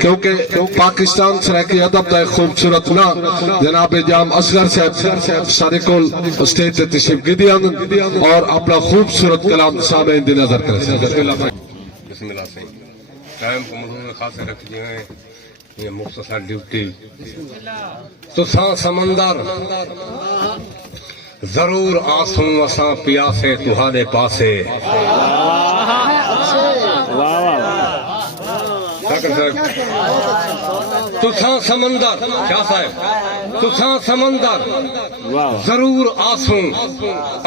کیونکہ پاکستان سرائکی ادب دا ایک خوبصورت نا جناب جام اصغر صاحب سارے کول اسٹیج تے تشریف گدی آنن اور اپنا خوبصورت کلام سامعین دی نظر کرے. بسم اللہ سے ٹائم کو مضمون خاص رکھ دیے ہیں یہ مختصر ڈیوٹی تو ساں سمندر ضرور آسوں اساں پیاسے تہاڈے پاسے. تساں سمندر کیا صاحب تساں سمندر ضرور آسوں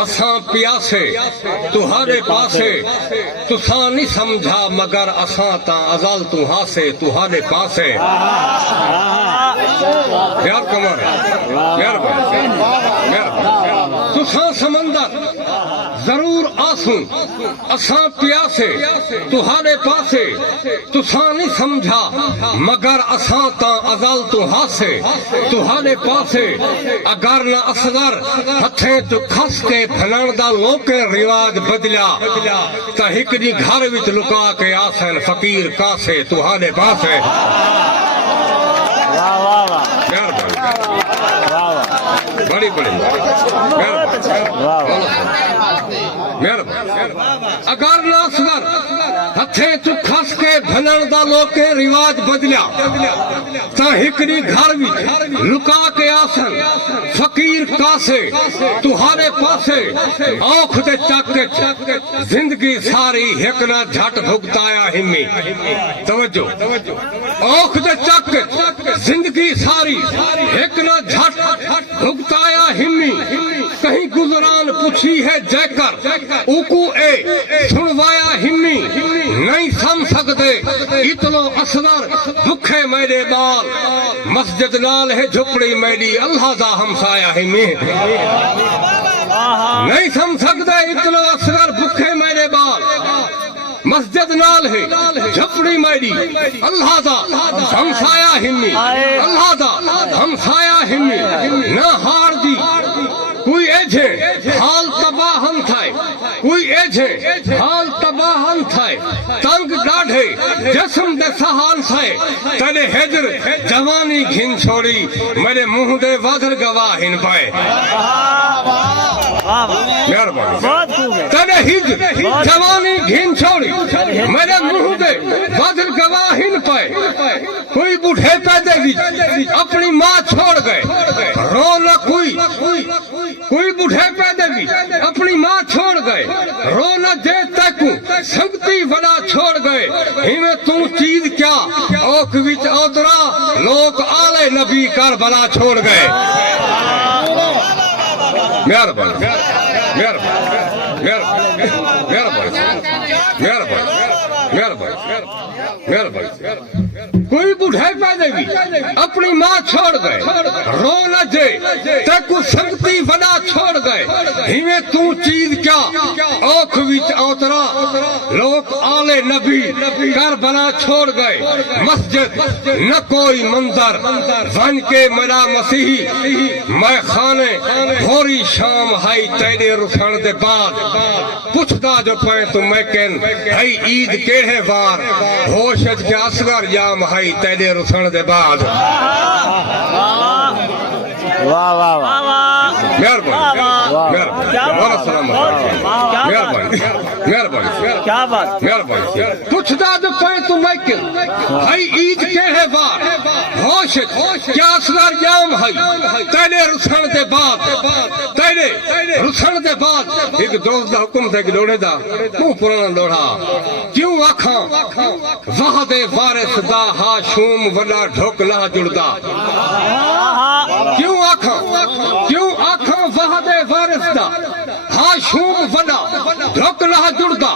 اساں پیاسے تہاڈے پاسے. تساں نہیں سمجھا مگر اساں تا ازل تو ہاسے تہاڈے پاسے. پیار کمر تساں سمندر ضرور آسوں اساں پیاسے تہاڈے پاسے. تساں نہیں سمجھا مگر اساں تا ازل تو ہاسے تہاڈے پاسے. اگر نہ اصغر ہتھیں تو کھس کے بھنن دا لوکے رواج بدلیا تا ہک دی گھر وچ لکا کے آسن فقیر کاسے تہاڈے پاسے. بڑی بڑی اگر نہ اصغر ہتھیں تو کھس کے بھنن دا لوکے رواج بدلیا تا ہکڑی گھر وچ لکا کے آسن فقیر کاسے تہاڈے پاسے. اوکھ دے چک زندگی ساری ہک نہ جھٹ بھگتایا ہمی. توجہ اوکھ دے چک زندگی ساری ہک نہ جھٹ بھگتایا ہمی. کہیں گزران پوچھی ہے جے کر اوکو اے سنوایا ہمی. نہیں سم سکتے اتلو اصغر بکھے میرے بال مسجد نال ہے جھپڑی میری اللہ دا ہمسایا ہمی. نہیں سم سکتے اتلو اصغر بکھے میرے بال مسجد نال ہے جھپڑی میری اللہ دا ہمسایا ہمی. اللہ دا ہمسایا ہمی. نہ ہار دی کوئی ایجھے حال تباہن تھائے کوئی ایجھے حال تباہن تھائے. تنگ ڈاڑھے جسم دے سہان تھائے تنے ہجر جوانی گھن چھوڑی میرے منہ دے وادر گواہن پائے. تنے ہجر جوانی گھن چھوڑی میرے منہ دے وادر گواہن پائے. کوئی بوڑھے پیدے بھی اپنی ماں چھوڑ گئے رو نہ کوئی بوڑھے پیدے بھی اپنی ماں چھوڑ گئے رو نہ دے تیکوں سنگتی وڈا چھوڑ گئے. ہمیں تم چیز کیا اوک وچ اوترا لوگ آلے نبی کر بلا چھوڑ گئے. مہربانی کوئی بوڑھے پیدے بھی اپنی ماں چھوڑ گئے رو نہ دے تیکو سنگتی وڈا چھوڑ گئے. ہمیں تو چیز کیا اوکھ وچ اوترا لوگ آلے نبی کر بلا چھوڑ گئے. مسجد نہ کوئی منظر ون کے میرا مسیحی میں خانے بھوری شام ہائی تیرے رسن دے بعد پوچھتا جو پائیں تو میں کہن ہائی عید کیڑے وار ہوشت کے اصغر یام ہائی تیرے رسن دے بعد. واہ واہ واہ کیا بات. پوچھتا جو پائیں تو میں کہن ہائی عید کیڑے وار ہوشت کے اصغر یام ہائی تیرے رسن دے بعد. تیرے رسن دے بعد ایک دوست دا حکم تھے کہ لوڑے دا کیوں پرانا لوڑا کیوں آکھاں وحد وارث دا ہاشوم ولا ڈھوک لا جڑدا. کیوں آکھاں وحد وارث دا ہاشوم ولا ڈھوک لا جڑدا.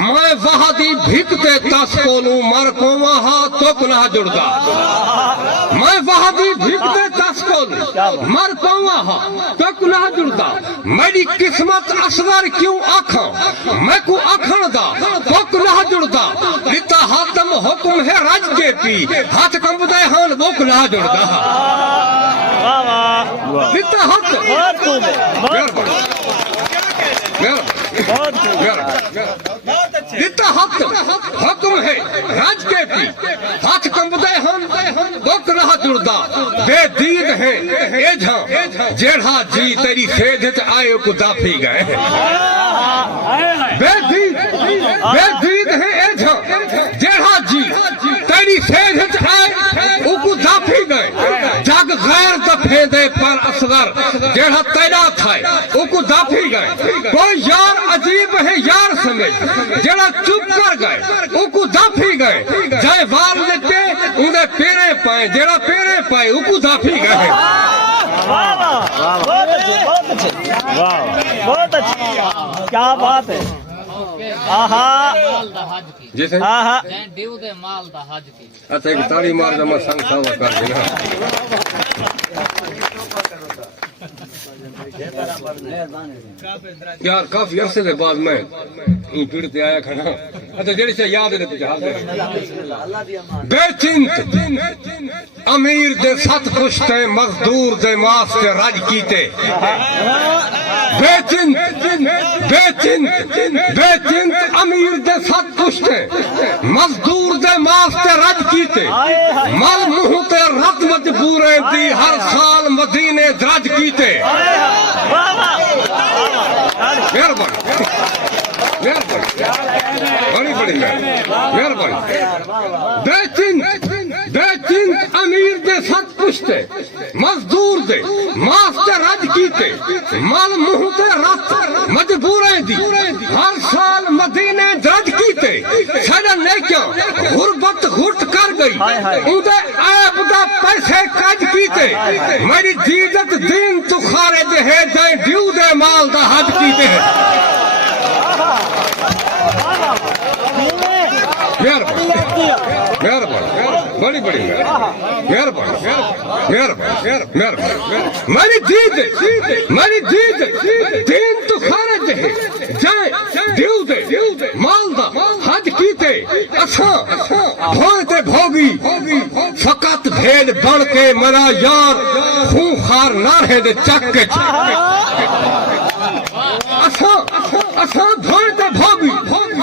میں وحدی بھکتے تس کولوں مر پواں ہاں توک نہ جڑدا. میں وحدی بھکتے تس کولوں مر پواں ہاں توک نہ جڑدا. میری قسمت اصغر کیوں آکھاں میں کو آکھن دا توک نہ جڑدا. لتا حاتم حکم ہے رج کے پی ہاتھ کمبدے ہان بوک نہ جڑدا. لتا حاتم لتا ہاتھ حکم ہے رج کے پی ہاتھ کمبدے ہن بک رہا جڑدا بے دید ہے اے جھاں جیڑھا جی تیری سیدھ وچ آئے کو دافی گئے بے دید ہے اے جھاں جیڑھا جی تیری سیدھ وچ آئے کو دافی گئے جگ غیر دفے دے پر اصغر جیڑھا تیرا تھائے کو دافی گئے کوئی یار عجیب ہے یار سمجھ جیڑا چپ کر گئے کو دافی گئے جائے وال لیتے انہیں پیرے پائے جیڑا پیرے پائے کو دافی گئے بہت اچھی کیا بات ہے جیسے اچھا ایک تاڑی مار جمع سنگ ساوا کر دینا یار کافی عرصے کے بعد میں پیڑتے آیا کھڑا اچھا جڑی سے یاد ہے تو جہاز بے چنت امیر دے ست پشتے مزدور دے واسطے رج کیتے بے چنت امیر دے ست پشتے مزدور دے واسطے رج کیتے مل منہ تے رت مجبوریں دی ہر سال مدینے درج کیتے مہربانی بڑی مہربانی بے چنت امیر دے ست پشتے مزدور دے واسطے رج کیتے مل منہ تے رت مجبوریں دی ہر سال مدینے درج کیتے سارا نیکیاں غربت گھٹ کر گئی اودے عیب دا پیسے کج کیتے میری جیدت دین تو خارج ہے دے ڈیو دے مال دا حج کیتے بڑی میری جیت دین تو خارج ہے جائیں دیو دے مال دا حج کیتے اساں بھونتے بھوگی فقط بھیڑ بڑھ کے مرا یار خون خار نہ رہے دے چک کے اساں بھونتے بھوگی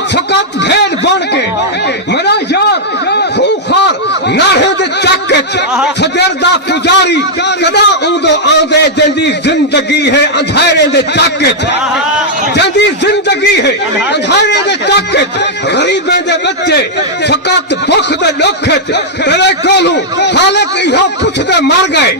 فقط بھیڑ بڑھ کے مرا یار خون خار نہ رہے دے چک کے فجر دا پجاری کدا اوندو آندے جندی زندگی ہے اندھیرے دے چک کے جندی زندگی ہے اندھیرے دے چک کے غریبیں دے بچے فقط بخ دے لکھت تیرے کولوں خالق ایہو پچھ دے مر گئے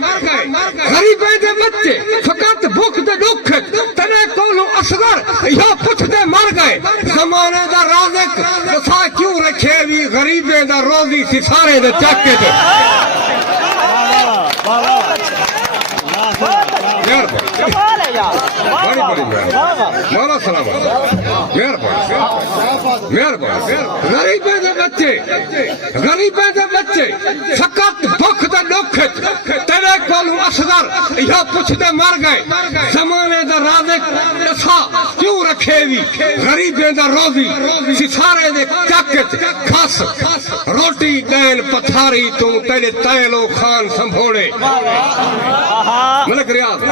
غریبیں دے بچے فقط بخ دے لکھت تیرے کولوں اصغر ایہو پچھ دے مر گئے زمانے دا رازق رسا کیوں رکھے بھی غریبیں دا روزی سارے دے چک کے مولا سلام غریبیں دے بچے فقط بخ دے لکھت تیرے کولوں اصغر یہ پچھ دے مر گئے زمانے دا رازق رسا کیوں رکھے بھی غریبیں دا روزی ستارے دے چکت کھس روٹی دین پتھاری تو تیرے تیلو خان سنبھوڑے ملک ریاض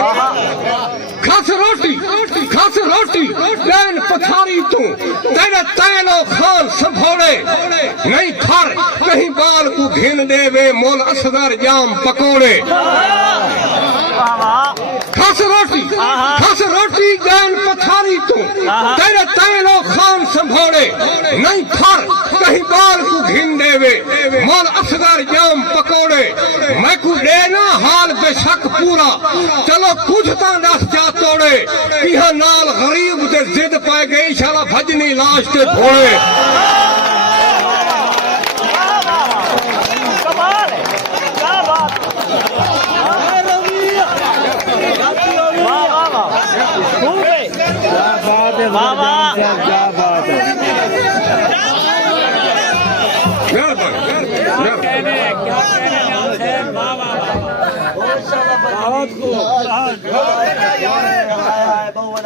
کھس روٹی دین پتھاری تو تیرے تیلو خان سنبھوڑے نہیں پھر کہیں بال کو گھن دے وے مول اصغر جام پکوڑے کھس روٹی دین پتھاری تو تیرے تیلو خان سنبھوڑے نہیں پھر کہیں بال کو گھن دے وے مول اصغر جام پکوڑے میں کو لینا حال بے شک پورا چلو کچھ تا دس جا توڑے کیہاں نال غریب دے زد پائے گئے انشاءاللہ بھجنی لاش تے بھوڑے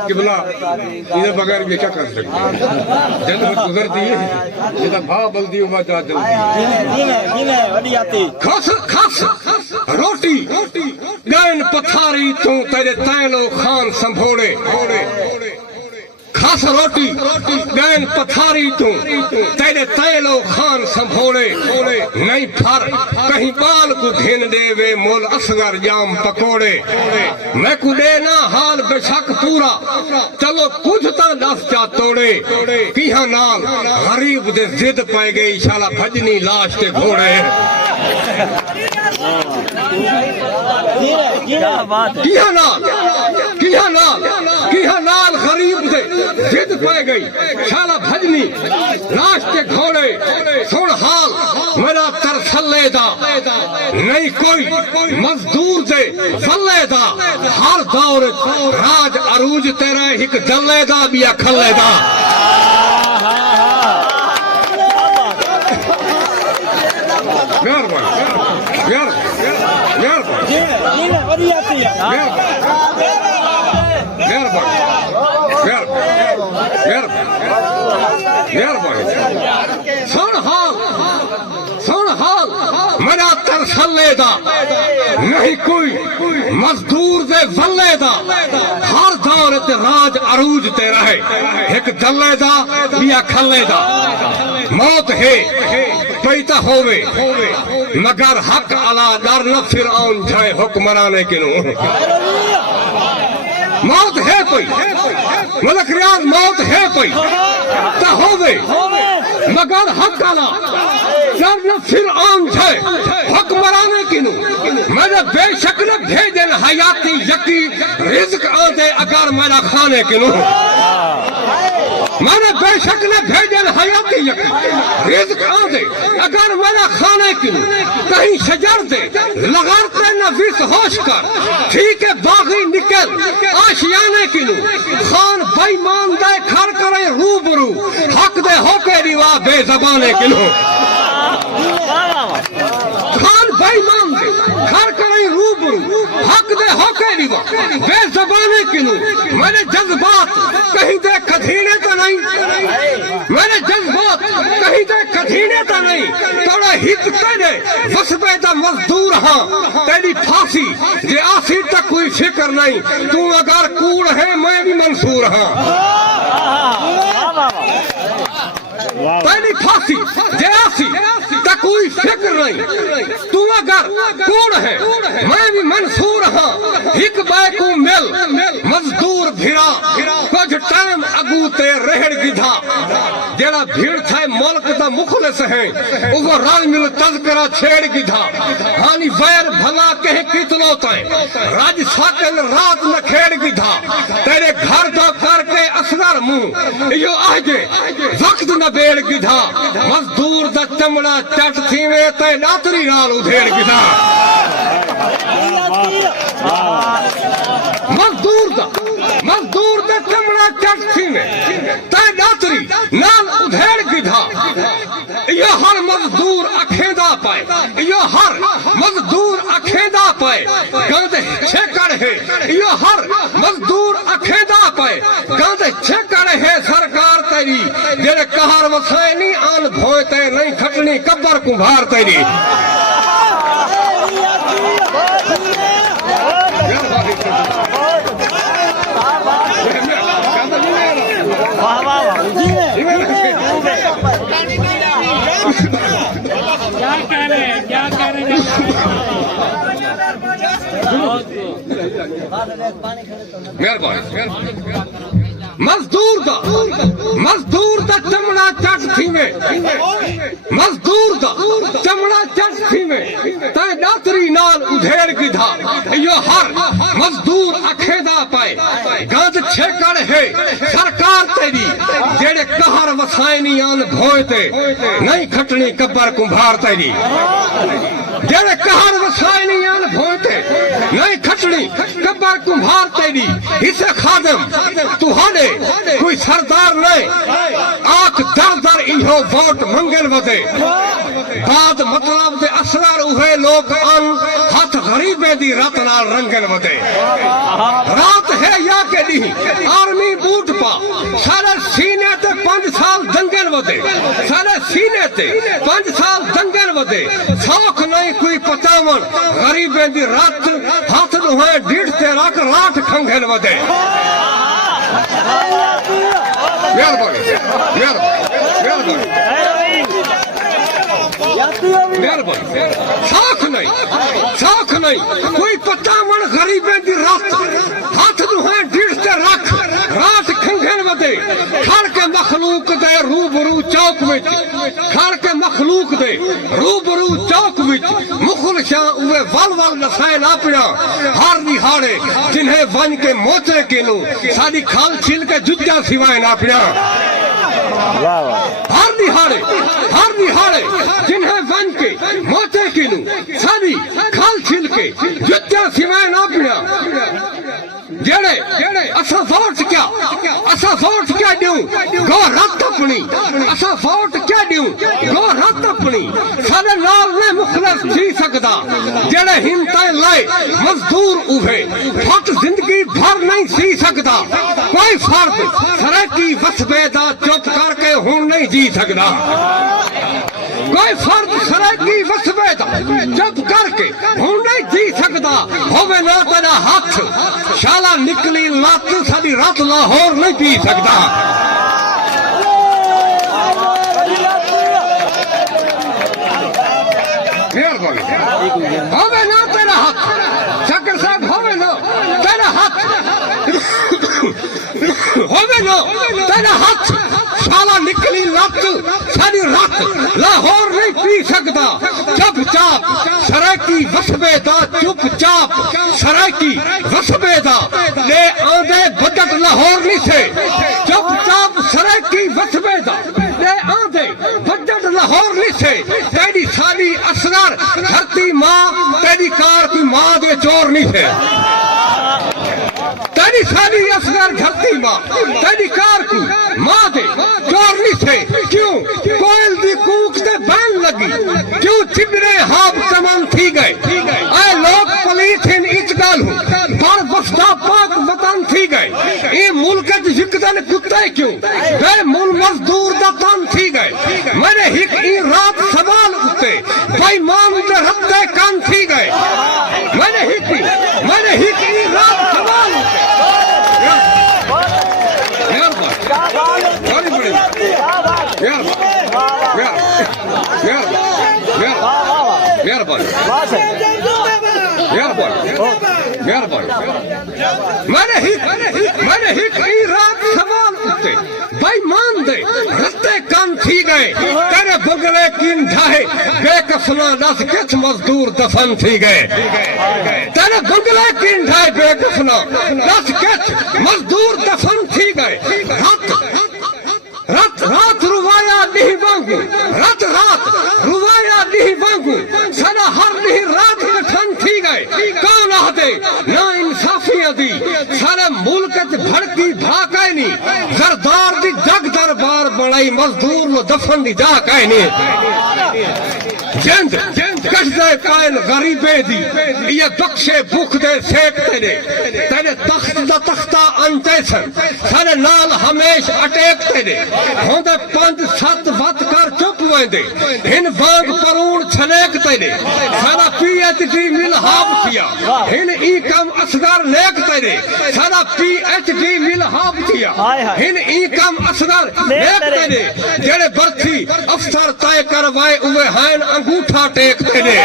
قبلہ ادھر بغیر یہ کیا کر سکتے ہیں جنت گزرتی ہے جدہ بھا بلدی ہوا جا جلدی کھس روٹی دین پتھاری تو تیرے تیلو خان سنبھوڑے خاص روٹی گین پتھاری تو تیرے تیلو خان سنبھوڑے نہیں پھر کہیں بال کو گھن دے وے مول اصغر جام پکوڑے میں کو دینا حال بے شک پورا چلو کچھ تا دس چا توڑے کیہاں نال غریب دے زد پائے گئی شالا بھجنی لاش تے گھوڑے کیا بات ہے کیہاں نال غریب دے زد پائے گئی شالا بھجنی لاش تے گھوڑے سن حال میرا ترسلے دا نہیں کوئی مزدور دے ظلے دا ہر دور راج عروج تیرا ایک دلے دا بیا کھلے دا سن حال میرا ترسلے دا نہیں کوئی مزدور دے ولے دا ہر دور تے راج عروج تے رہے ایک دلے دا بیا کھلے دا موت ہے پیتا ہوئے مگر حق علا در نہ فرعون جائے حکمرانے کے نو موت ہے کوئی ملک ریاض موت ہے کوئی تا ہوئے مگر حق علا در نہ فرعون جائے حکمرانے کی نو میرے بے شک نہ بھیجن حیاتی یقی رزق آدھے اگر میرا کھانے کی نو میں نے بے شک نہ بھیجن حیاتی یقین رزق آدھے اگر میرا کھانے کی کہیں شجر دے لغارتے نہ ویس ہوش کر ٹھیک ہے باغی نکل آشیانے کی خان بھائی مان دے کھر کرے روبرو حق دے ہو کے ریوا بے زبانے کی خان بھائی مان دے کھر کرے روبرو حق دے ہو کے ریوا بے زبانے کی میں نے جذبات کہیں دے کھدینے تو نہیں میں نے جذبات کہیں دے کھدینے تو نہیں توڑا ہت تیرے وسبے دا مزدور ہاں تیری پھانسی جے آسی تک کوئی فکر نہیں تو اگر کوڑ ہے میں بھی منصور ہاں تیری پھانسی جے آسی تک کوئی فکر نہیں تو اگر کوڑ ہے میں بھی منصور ہاں ایک بے کو مل مزدور بھیرا کچھ ٹائم اگو تے رہڑ گدھا جیڑا بھیڑ تھا ملک دا مخلص ہے وہ رال مل تذکرہ چھیڑ گدھا ہانی ویر بھلا کہیں کتلو تائیں راج ساکن رات نہ کھیڑ گدھا تیرے گھر دا کر کے اصغر منہ یہ آجے وقت نہ بیڑ گدھا مزدور دا چمڑا چٹ تھی میں تے ناتری نال ادھیڑ گدھا مزدور دا چمڑا چٹ تھی میں تے ناتری نال ادھیڑ گدھا یہ ہر مزدور اکھیندہ پائے یہ ہر مزدور اکھیندہ پائے گند چھکڑ ہے یہ ہر مزدور اکھیندہ پائے گند چھکڑ ہے سرکار تیری جیڑے کہار وسائے نہیں آن بھوئے تے نہیں کھٹنی کبر کمبھار تیری کیا کہہ رہے ہیں مزدور دا چمڑا چٹ تھی میں مزدور دا چمڑا چٹ تھی میں تے ناتری نال ادھیڑ گدھا یہ ہر مزدور اکھیدا پائے گند چھکڑ ہے سرکار تیری جیڑے کہر وسائنی آن بھوئے تے نہیں کھٹنی کبر کمبھار تیری جیڑے کہر وسائنی آن بھوئے تے نہیں کھٹنی کبر کمبھار تیری اسے خادم تو ہانے کوئی سردار نہیں آنکھ در در ایہو ووٹ منگل ودے بعد مطلب دے اصغر اوہے لوگ ان ہاتھ غریبے دی رات نال رنگل ودے رات ہے یا کہ نہیں آرمی بوٹ پا سارے سینے تے 5 سال دنگل ودے سارے سینے تے 5 سال دنگل ودے سوکھ نہیں کوئی 55 غریبے دی رات ہاتھ نوہے ڈیڑھ تے رکھ راٹھ کھنگل ودے مہربانی مہربانی ساکھ نہیں کوئی 50 من غریبیں دی رات ہاتھ دوہے ڈیڑھ تے رکھ رات کھنگھن ودے کھڑ کے مخلوق دے روبرو چوک وچ کھڑ کے مخلوق دے روبرو چوک وچ مخلشاں اوے ول نسائن اپنا ہر نہاڑے جنہیں ون کے موچے کینو ساری کھال چھل کے ججا سوائے نہ اپنا ہر نہاڑے جنہیں ون کے موچے کینو ساری کھال چھل کے ججا سوائے نہ اپنا جڑے اسا ووٹ کیا دیوں گو رات اپنی اسا ووٹ کیا دیوں گو رات اپنی سارے نال نے مخلص تھی سکدا جڑے ہمتیں لائے مزدور اوہے پھٹ زندگی بھر نہیں سی سکدا کوئی فرد سرکی وسبے دا چپ کر کے ہون نہیں جی سکدا کوئی فرد سرکی وسبے دا چپ کر کے ہون نہیں جی سکدا ہوے نہ تیرا ہاتھ شالا نکلی لات ساری رات لاہور نہیں پی سکتا ہوے نہ تیرا ہاتھ شکر صاحب ہوے نہ تیرا ہاتھ ہوے نہ تیرا ہاتھ شالا نکلی لات ساری رات لاہور نہیں پی سکتا چپ چاپ سرکی وسبے دا چپ چاپ سرکی وسبے دا لے آندے بجٹ لاہور نہیں سے چپ چاپ سرکی وسبے دا لے آندے بجٹ لاہور نہیں سے تیری ساری اسرار دھرتی ماں تیری کار کی ماں دے چور نہیں سے تیری ساری اسرار دھرتی ماں تیری کار کی ماں دے چور نہیں سے کیوں کوئل دی کوک دے بین لگی کیوں چبرے ہاب چمن تھی گئے اے لوگ پلیت ہیں اچگال ہوں بار بستا پاک وطن تھی گئے اے ملکت یکدن کتے کیوں بے مل مزدور دا تن تھی گئے میرے ہک ای رات سوال اتے بھائی مان دے ربتے کان تھی گئے میرے ہک ای رات سوال اتے میں نے رات سوال اٹھتے بھائی مان دے رتے کان تھی گئے تیرے بگلے کین ڈھائے بے کفنا دس کچھ مزدور دفن تھی گئے تیرے بگلے کین ڈھائے بے کفنا دس کچھ مزدور دفن تھی گئے رات روایا نہیں وانگو رات روایا نہیں وانگو سنا ہر نہیں رات کٹھن تھی گئے کون آدھے نا انصافیاں دی سارے ملکت بھڑکی بھاکائے نہیں زردار دی جگ دربار بڑائی مزدور نو دفن دی جا کائے نہیں جند کشدے کائن غریبے دی یہ بخشے بھوک دے سیکتے نے تیرے تخت دا تختہ انتے سن سارے نال ہمیش اٹیکتے نے ہوندے 5-7 وقت کر چپ ہوئے دے ہن وانگ پرون چھلیکتے نے سارا پی ایچ ڈی ملحاب کیا ہن ای کم اصغر لیکتے نے سارا پی ایچ ڈی ملحاب کیا ہن ای کم اصغر لیکتے نے جڑے برتھی افسر تائے کروائے اوے ہائن انگوٹھا ٹیکتے نے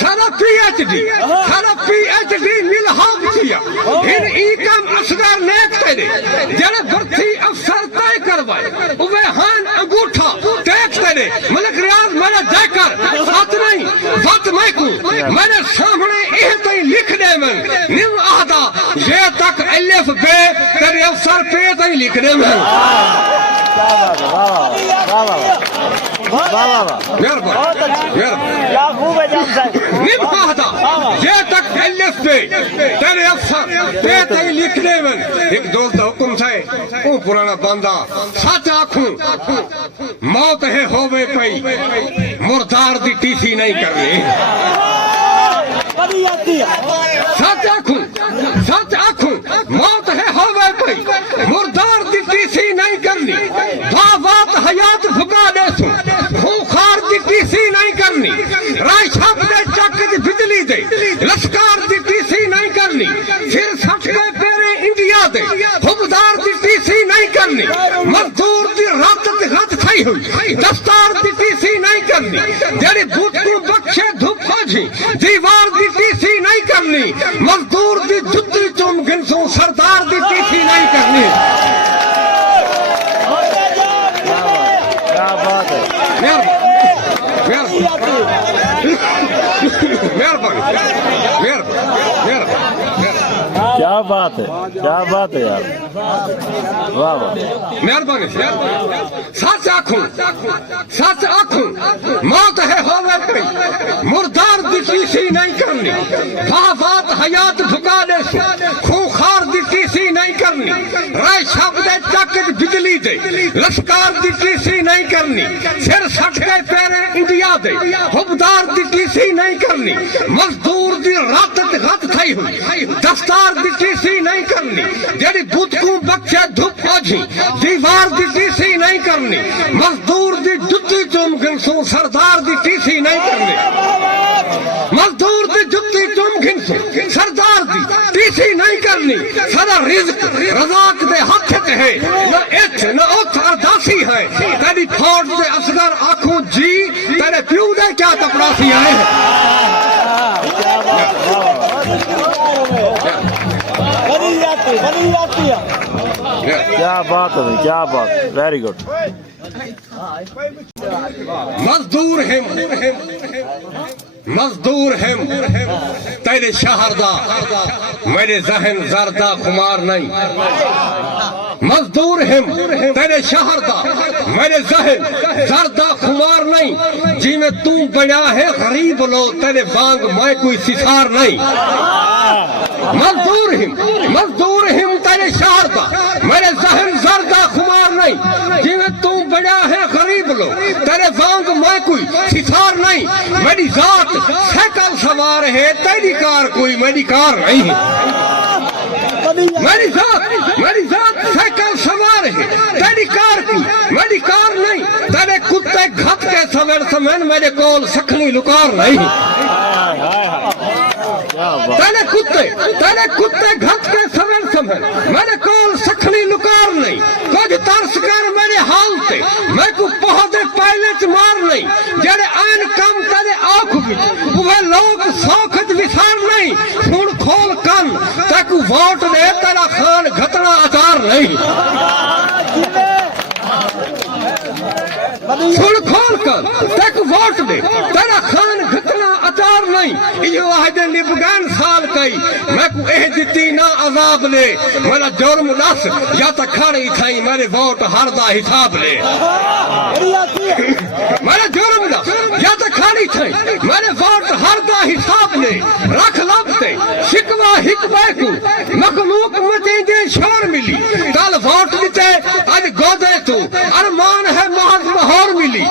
سارا پی ایچ ڈی ملحاب کیا ہن ای کم اصغر لیکتے نے جڑے برتھی افسر تائے کروائے اوے ہائن انگوٹھا ٹیکتے نے ملک ریاض میرے دے کر بات نہیں بات میں کو میرے سامنے یہ تھی لکھ دے میں نم آدھا یہ تک الف بے تیرے افسر پہ تھی لکھ دے میں نم آدھا یہ تک الف بے تیرے افسر پہ تھی لکھ دے میں ایک دوست حکم تھے او پرانا بندہ سچ آنکھوں موت ہے ہوئے پئی مردار دی ٹی سی نہیں کرنی سچ آنکھوں موت ہے ہوئے پئی مردار دی ٹی سی نہیں کرنی بات حیات بھگا دے سوں خوخار دی ٹی سی کرنی مزدور دی رات غت تھئی ہوئی دستار دی ٹیسی نہیں کرنی جڑی بوت کو بخشے دھوپ جی دیوار دی ٹیسی نہیں کرنی مزدور دی جتی چوم گنسوں سردار دی ٹیسی نہیں کرنی کیا بات ہے کیا بات ہے کیا بات ہے یار واہ واہ مہربانی سچ آنکھوں موت ہے ہوئے پئی مردار دی ٹیسی نہیں کرنی بات حیات بھکا دے خونخار دی ٹیسی نہیں کرنی رائے شب دے چک بجلی دے لشکار دی ٹیسی نہیں کرنی سر سٹ کے پیرے انڈیا دے حبدار دی ٹیسی نہیں کرنی مزدور دی رات غت تھئی ہوئی دستار دی ٹیسی نہیں کرنی جڑی بت کو بخشے دھوپ جی دیوار دی ٹیسی نہیں کرنی مزدور دی جتی چوم گنسوں سردار دی ٹیسی نہیں کرنی مزدور دی جتی چوم گنسوں سردار دی ٹیسی نہیں کرنی سارا رزق رزاق دے ہاتھ تے ہے نہ ایتھ نہ اوتھ ارداسی ہے تیری فوج دے اصغر آنکھوں جی تیرے پیو دے کیا تپراسی آئے کیا بات ہے کیا بات ویری گڈ مزدور ہم تیرے شہر دا میرے ذہن زردہ خمار نہیں مزدور ہم تیرے شہر دا میرے ذہن زردہ خمار نہیں جی میں تو بڑا ہے غریب لو تیرے وانگ میں کوئی سثار نہیں مزدور ہم تیرے شہر دا میرے ذہن زردہ خمار نہیں جی میں تو بڑا ہے غریب لو تیرے وانگ میں کوئی سثار نہیں میری ذات سیکل سوار ہے تیری کار کوئی میری کار نہیں میری ذات سیکل سوار ہے تیری کار کوئی میری کار نہیں تیرے کتے گھت کے سویر سمین میرے کول سکھنی لکار نہیں تیرے کتے گھت کے سویر سمین میرے کول سکھنی لکار نہیں کچھ ترس کر میرے حال تے میں کو پہدے پہلے چمار نہیں جڑے آئین کم تیرے آنکھ بچ وہ لوگ سوکھت وسار نہیں سن کھول کن تیکو ووٹ دے تیرا خان گھتنا اچار نہیں سن کھول کر تیکو ووٹ دے تیرا خان گھتنا اچار نہیں یہ واحد نبگان سال کئی میں کو اہ جتی نہ عذاب لے میرا جرم دس یا تا کھڑی تھائی میرے ووٹ ہر دا حساب لے میرا جرم دس یا تا کھڑی تھائی میرے ووٹ ہر دا حساب لے رکھ لب تے شکوا حکبہ کو مخلوق مچیں دے شور ملی کل ووٹ دیتے آج گودے تو ارمان ہے محض مہور ملی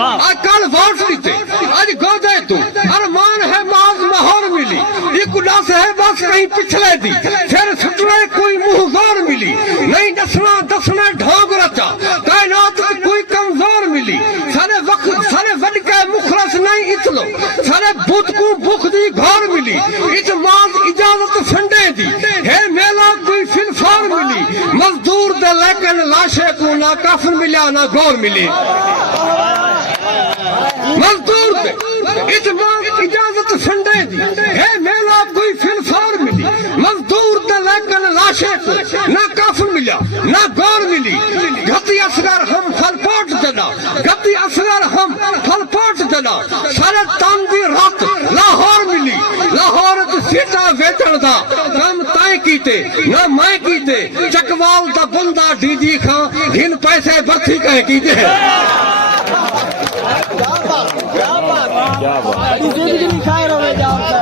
آج کل ووٹ دیتے آج گودے تو ارمان ہے محض مہور ملی ایک اڈاس ہے بس کہیں پچھلے دی پھر سٹرے کوئی محضور ملی نہیں دسنا ڈھونگ رچا کائنات کوئی کمزور ملی سارے وقت سارے وڈ کے مخلص نہیں اتلو سارے بت کو بخ دی گھور ملی اجماز اجازت سنڈے دی ہے میلا کوئی فلفار ملی مزدور دے لیکن لاشے کو نہ کافن ملیا نہ گور ملی مزدور دے اجماز اجازت سنڈے دی ہے میلا کوئی فلفار ملی مزدور دے لیکن لاشے کو نہ کافن ملیا نہ گور ملی گھتی اصغر ہم پھل پوٹ دینا گھتی اصغر ہم پھل پوٹ دینا سارے تاندی رات لاہور ملی لاہور سیٹا ویچن دا کام تائیں کیتے نہ میں کیتے چکوال دا بندہ ڈی جی خان ہن پیسے برتھی کہیں کیتے ہیں کیا بات